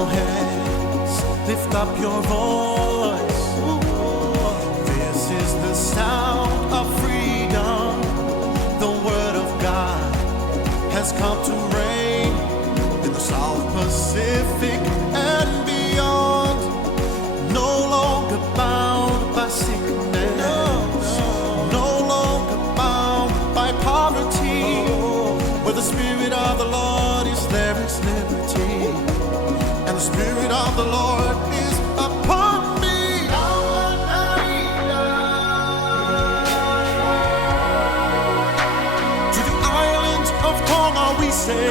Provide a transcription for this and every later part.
your hands, lift up your voice. This is the sound of freedom. The word of God has come to reign in the South Pacific and beyond. No longer bound by sickness, no longer bound by poverty. Where the Spirit of the Lord is, there is liberty. And the Spirit of the Lord is upon me. To the island of Tonga we say,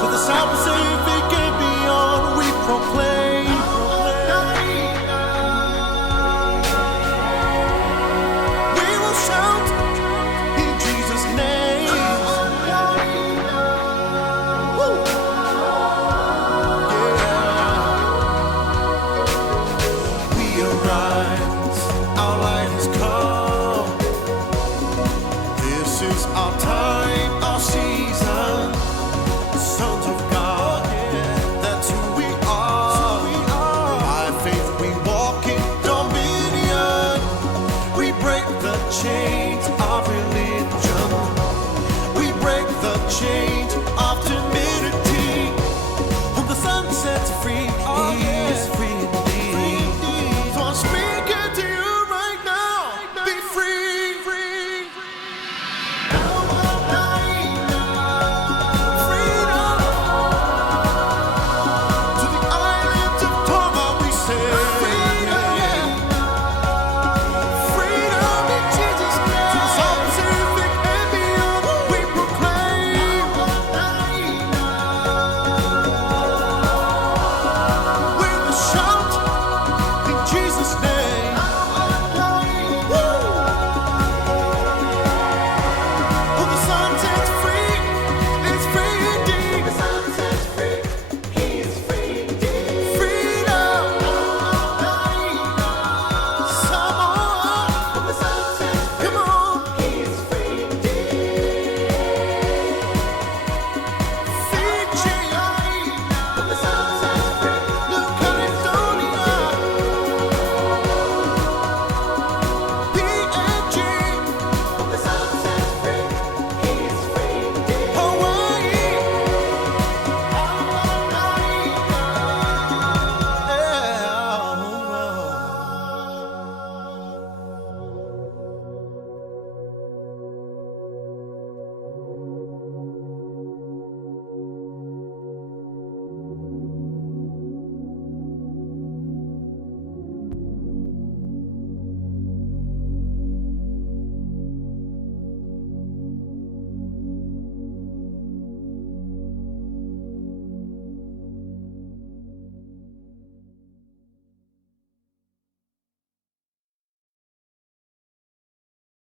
to the South Pacific and beyond we proclaim. We will shout in Jesus' name. Woo. Yeah. We arise, our light has come. This is our time, our season. Sons of God, that's who we are. By faith we walk in dominion. We break the chains.